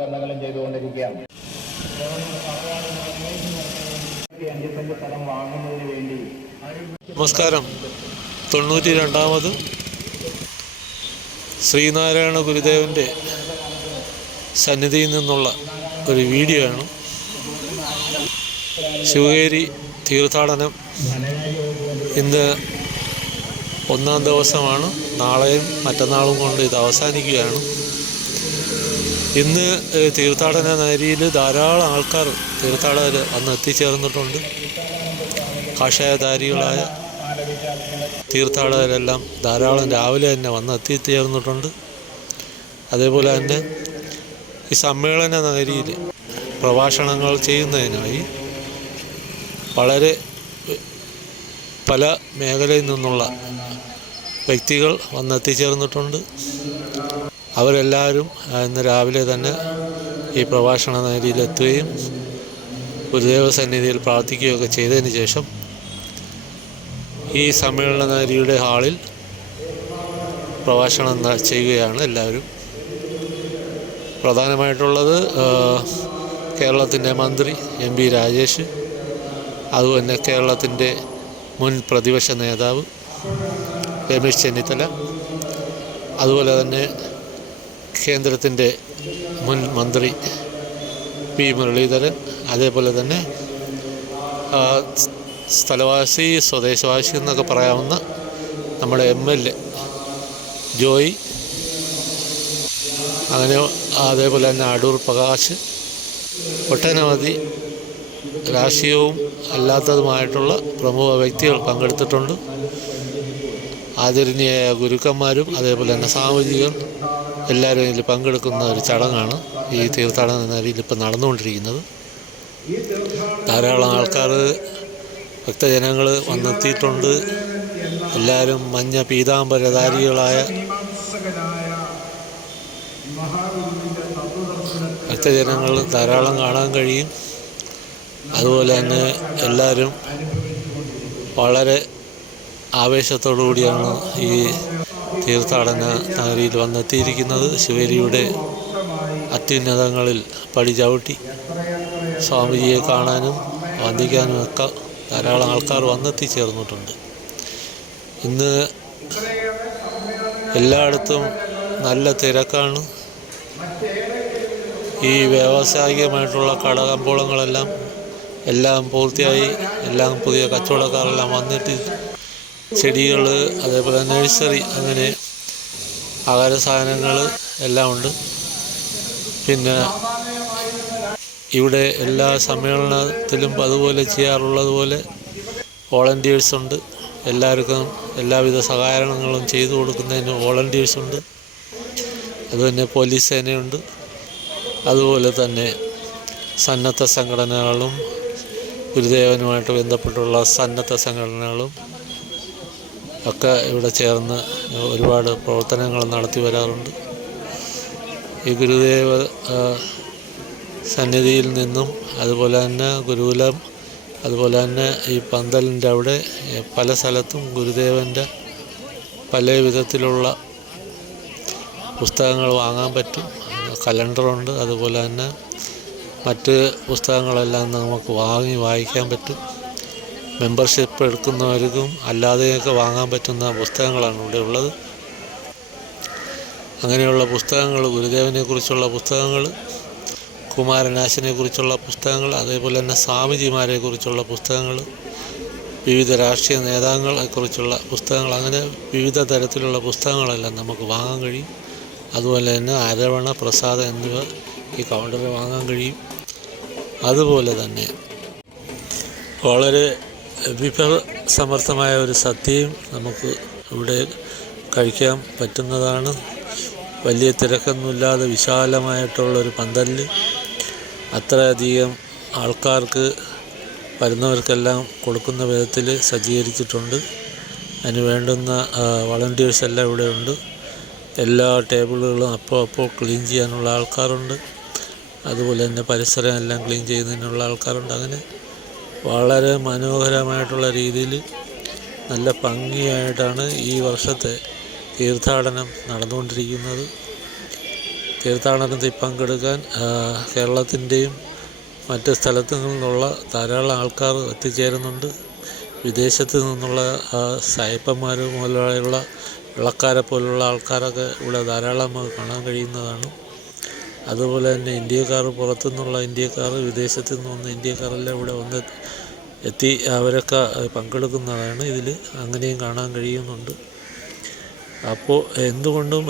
ക്രമങ്ങളും ചെയ്തുകൊണ്ടിരിക്കുകയാണ്. നമസ്കാരം. തൊണ്ണൂറ്റി രണ്ടാമത് ശ്രീനാരായണ ഗുരുദേവന്റെ സന്നിധിയിൽ നിന്നുള്ള ഒരു വീഡിയോ ആണ് ശിവഗേരി തീർത്ഥാടനം ഇന്ന് ഒന്നാം ദിവസമാണ്. നാളെയും മറ്റന്നാളും കൊണ്ട് ഇത് അവസാനിക്കുകയാണ്. ഇന്ന് തീർത്ഥാടന നഗരിയിൽ ധാരാളം ആൾക്കാർ തീർത്ഥാടകർ അന്ന് എത്തിച്ചേർന്നിട്ടുണ്ട്. കാഷായധാരികളായ തീർത്ഥാടകരെല്ലാം ധാരാളം രാവിലെ തന്നെ വന്ന് എത്തിച്ചേർന്നിട്ടുണ്ട്. അതേപോലെ തന്നെ ഈ സമ്മേളന നഗരിയിൽ പ്രഭാഷണങ്ങൾ ചെയ്യുന്നതിനായി വളരെ പല മേഖലയിൽ നിന്നുള്ള വ്യക്തികൾ വന്നെത്തിച്ചേർന്നിട്ടുണ്ട്. അവരെല്ലാവരും ഇന്ന് രാവിലെ തന്നെ ഈ പ്രഭാഷണ നഗരിയിലെത്തുകയും ഗുരുദേവ സന്നിധിയിൽ പ്രാർത്ഥിക്കുകയൊക്കെ ചെയ്തതിന് ശേഷം ഈ സമ്മേളന നഗരിയുടെ ഹാളിൽ പ്രഭാഷണം ചെയ്യുകയാണ് എല്ലാവരും. പ്രധാനമായിട്ടുള്ളത് കേരളത്തിന്റെ മന്ത്രി എം പി രാജേഷ് അതുതന്നെ കേരളത്തിന്റെ മുൻ പ്രതിപക്ഷ നേതാവ് രമേശ് ചെന്നിത്തല അതുപോലെ തന്നെ കേന്ദ്രത്തിന്റെ മുൻ മന്ത്രി പി മുരളീധരൻ അതേപോലെ തന്നെ സ്ഥലവാസി സ്വദേശവാസി എന്നൊക്കെ പറയാവുന്ന നമ്മുടെ എം എൽ എ ജോയി അങ്ങനെ അതേപോലെ തന്നെ അടൂർ പ്രകാശ് ഒട്ടനവധി രാഷ്ട്രീയവും അല്ലാത്തതുമായിട്ടുള്ള പ്രമുഖ വ്യക്തികൾ പങ്കെടുത്തിട്ടുണ്ട്. ആദരണീയ ഗുരുക്കന്മാരും അതേപോലെ തന്നെ സാമൂഹികർ എല്ലാവരും ഇതിൽ പങ്കെടുക്കുന്ന ഒരു ചടങ്ങാണ്. ഈ തീർത്ഥാടന നിലയിൽ ഇപ്പം നടന്നുകൊണ്ടിരിക്കുന്നത്. ധാരാളം ആൾക്കാർ ഭക്തജനങ്ങൾ വന്നെത്തിയിട്ടുണ്ട്. എല്ലാവരും മഞ്ഞ പീതാംബരധാരികളായ ഭക്തജനങ്ങൾ ധാരാളം കാണാൻ കഴിയും. അതുപോലെ തന്നെ എല്ലാവരും വളരെ ആവേശത്തോടു കൂടിയാണ് ഈ തീർത്ഥാടന നഗരിയിൽ വന്നെത്തിയിരിക്കുന്നത് ശിവേലിയുടെ അത്യുന്നതങ്ങളിൽ പടി ചവിട്ടി സ്വാമിജിയെ കാണാനും വന്ദിക്കാനും ഒക്കെ ധാരാളം ആൾക്കാർ വന്നെത്തിച്ചേർന്നിട്ടുണ്ട്. ഇന്ന് എല്ലായിടത്തും നല്ല തിരക്കാണ്. ഈ വ്യാവസായികമായിട്ടുള്ള കടകമ്പോളങ്ങളെല്ലാം എല്ലാം പൂർത്തിയായി. എല്ലാം പുതിയ കച്ചവടക്കാരെല്ലാം വന്നിട്ട് ചെടികൾ അതേപോലെ നഴ്സറി അങ്ങനെ ആഹാര സാധനങ്ങൾ എല്ലാം ഉണ്ട്. പിന്നെ ഇവിടെ എല്ലാ സമ്മേളനത്തിലും അതുപോലെ ചെയ്യാറുള്ളതുപോലെ വോളണ്ടിയേഴ്സ് ഉണ്ട്. എല്ലാവർക്കും എല്ലാവിധ സഹകരണങ്ങളും ചെയ്തു കൊടുക്കുന്നതിന് വോളണ്ടിയേഴ്സ് ഉണ്ട്. അതുതന്നെ പോലീസ് സേനയുണ്ട്. അതുപോലെ തന്നെ സന്നദ്ധ സംഘടനകളും ഗുരുദേവനുമായിട്ട് ബന്ധപ്പെട്ടുള്ള സന്നദ്ധ സംഘടനകളും ഒക്കെ ഇവിടെ ചേർന്ന് ഒരുപാട് പ്രവർത്തനങ്ങൾ നടത്തി വരാറുണ്ട്. ഈ ഗുരുദേവ സന്നിധിയിൽ നിന്നും അതുപോലെ തന്നെ ഗുരുകുലം അതുപോലെ തന്നെ ഈ പന്തലിന്റെ അവിടെ പല സ്ഥലത്തും ഗുരുദേവന്റെ പല വിധത്തിലുള്ള പുസ്തകങ്ങൾ വാങ്ങാൻ പറ്റും. കലണ്ടറുണ്ട് അതുപോലെ തന്നെ മറ്റ് പുസ്തകങ്ങളെല്ലാം നമുക്ക് വാങ്ങി വായിക്കാൻ പറ്റും. മെമ്പർഷിപ്പ് എടുക്കുന്നവർക്കും അല്ലാതെയൊക്കെ വാങ്ങാൻ പറ്റുന്ന പുസ്തകങ്ങളാണ് ഇവിടെ ഉള്ളത്. അങ്ങനെയുള്ള പുസ്തകങ്ങൾ ഗുരുദേവനെക്കുറിച്ചുള്ള പുസ്തകങ്ങൾ കുമാരനാശനെക്കുറിച്ചുള്ള പുസ്തകങ്ങൾ അതേപോലെ തന്നെ സ്വാമിജിമാരെ കുറിച്ചുള്ള പുസ്തകങ്ങൾ വിവിധ രാഷ്ട്രീയ നേതാക്കളെക്കുറിച്ചുള്ള പുസ്തകങ്ങൾ അങ്ങനെ വിവിധ തരത്തിലുള്ള പുസ്തകങ്ങളെല്ലാം നമുക്ക് വാങ്ങാൻ കഴിയും. അതുപോലെ തന്നെ അരവണ പ്രസാദം എന്നിവ ഈ കൗണ്ടറിൽ വാങ്ങാൻ കഴിയും. അതുപോലെ തന്നെ വളരെ വിഭവസമർത്ഥമായ ഒരു സദ്യയും നമുക്ക് ഇവിടെ കഴിക്കാൻ പറ്റുന്നതാണ്. വലിയ തിരക്കൊന്നുമില്ലാതെ വിശാലമായിട്ടുള്ളൊരു പന്തലിൽ അത്രയധികം ആൾക്കാർക്ക് വരുന്നവർക്കെല്ലാം കൊടുക്കുന്ന വിധത്തിൽ സജ്ജീകരിച്ചിട്ടുണ്ട്. അതിന് വേണ്ടുന്ന വളണ്ടിയേഴ്സ് എല്ലാം ഇവിടെ ഉണ്ട്. എല്ലാ ടേബിളുകളും അപ്പോൾ അപ്പോൾ ക്ലീൻ ചെയ്യാനുള്ള ആൾക്കാരുണ്ട്. അതുപോലെ തന്നെ പരിസരം എല്ലാം ക്ലീൻ ചെയ്യുന്നതിനുള്ള ആൾക്കാരുണ്ട്. അങ്ങനെ വളരെ മനോഹരമായിട്ടുള്ള രീതിയിൽ നല്ല ഭംഗിയായിട്ടാണ് ഈ വർഷത്തെ തീർത്ഥാടനം നടന്നുകൊണ്ടിരിക്കുന്നത്. തീർത്ഥാടനത്തിൽ പങ്കെടുക്കാൻ കേരളത്തിന്റെയും മറ്റ് സ്ഥലത്തു നിന്നുള്ള ധാരാളം ആൾക്കാർ എത്തിച്ചേരുന്നുണ്ട്. വിദേശത്ത് നിന്നുള്ള സായിപ്പന്മാർ മുതലായുള്ള വെള്ളക്കാരെ പോലുള്ള ആൾക്കാരൊക്കെ ഇവിടെ ധാരാളം കാണാൻ കഴിയുന്നതാണ്. അതുപോലെ തന്നെ ഇന്ത്യക്കാർ പുറത്തുനിന്നുള്ള ഇന്ത്യക്കാർ വിദേശത്തു നിന്ന് വന്ന ഇന്ത്യക്കാരെല്ലാം ഇവിടെ വന്ന് എത്തി അവരൊക്കെ പങ്കെടുക്കുന്നതാണ്. ഇതിൽ അങ്ങനെയും കാണാൻ കഴിയുന്നുണ്ട്. അപ്പോൾ എന്തുകൊണ്ടും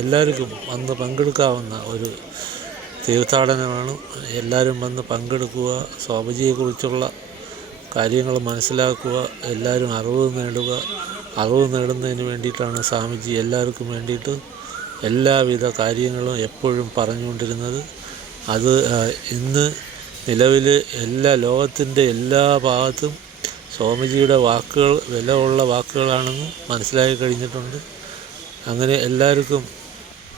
എല്ലാവർക്കും വന്ന് പങ്കെടുക്കാവുന്ന ഒരു തീർത്ഥാടനമാണ്. എല്ലാവരും വന്ന് പങ്കെടുക്കുക സ്വാമിജിയെക്കുറിച്ചുള്ള കാര്യങ്ങൾ മനസ്സിലാക്കുക എല്ലാവരും അറിവ് നേടുക. അറിവ് നേടുന്നതിന് വേണ്ടിയിട്ടാണ് സ്വാമിജി എല്ലാവർക്കും വേണ്ടിയിട്ട് എല്ലാവിധ കാര്യങ്ങളും എപ്പോഴും പറഞ്ഞുകൊണ്ടിരുന്നത്. അത് ഇന്ന് നിലവിൽ എല്ലാ ലോകത്തിന്റെ എല്ലാ ഭാഗത്തും സ്വാമിജിയുടെ വാക്കുകൾ വില ഉള്ള വാക്കുകളാണെന്ന് മനസ്സിലാക്കി കഴിഞ്ഞിട്ടുണ്ട്. അങ്ങനെ എല്ലാവർക്കും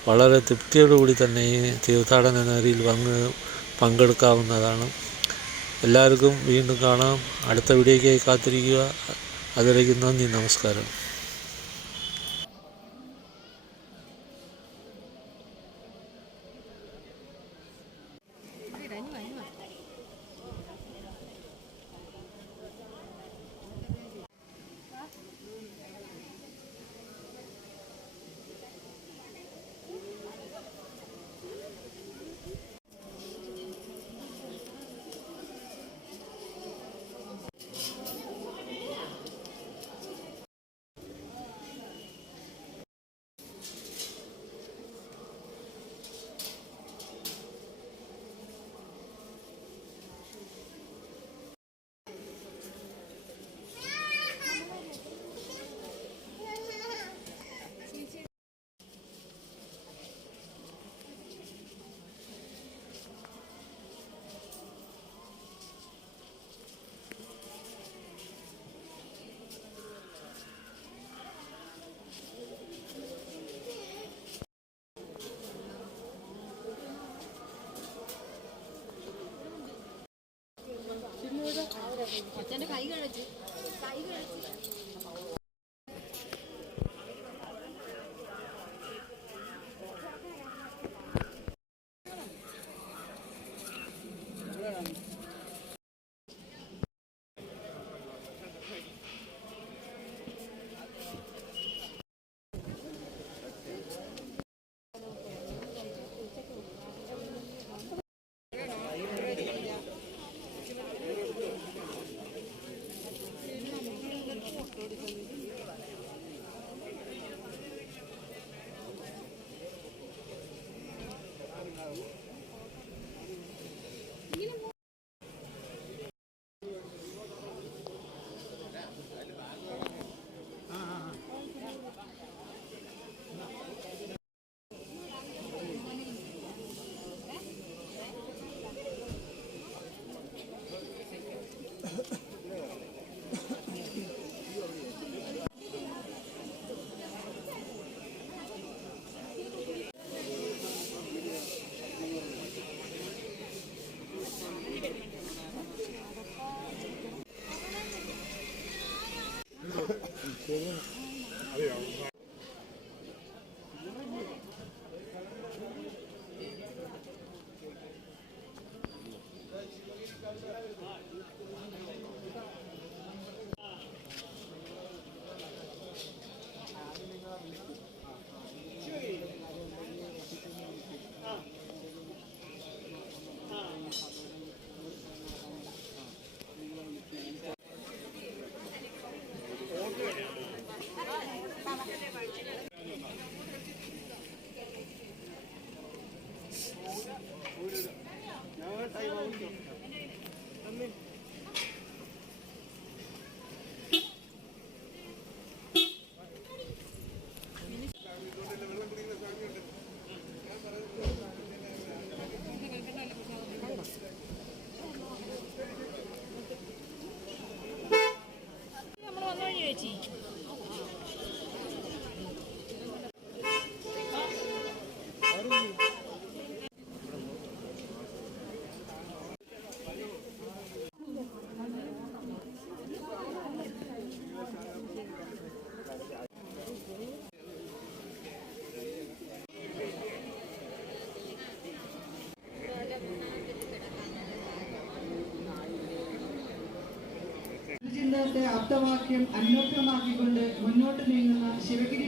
വളരെ തൃപ്തിയോടുകൂടി തന്നെ ഈ തീർത്ഥാടന നഗരിയിൽ വന്ന് പങ്കെടുക്കാവുന്നതാണ്. എല്ലാവർക്കും വീണ്ടും കാണാം. അടുത്ത വീഡിയോയ്ക്കായി കാത്തിരിക്കുക. അതുവരേക്കും നന്ദി നമസ്കാരം. അച്ഛന്റെ കൈ കഴിച്ചു കൈ കഴിച്ചു muy ഇന്നത്തെ ആപ്തവാക്യം അന്വർത്ഥമാക്കിക്കൊണ്ട് മുന്നോട്ട് നീങ്ങുന്ന ശിവഗിരി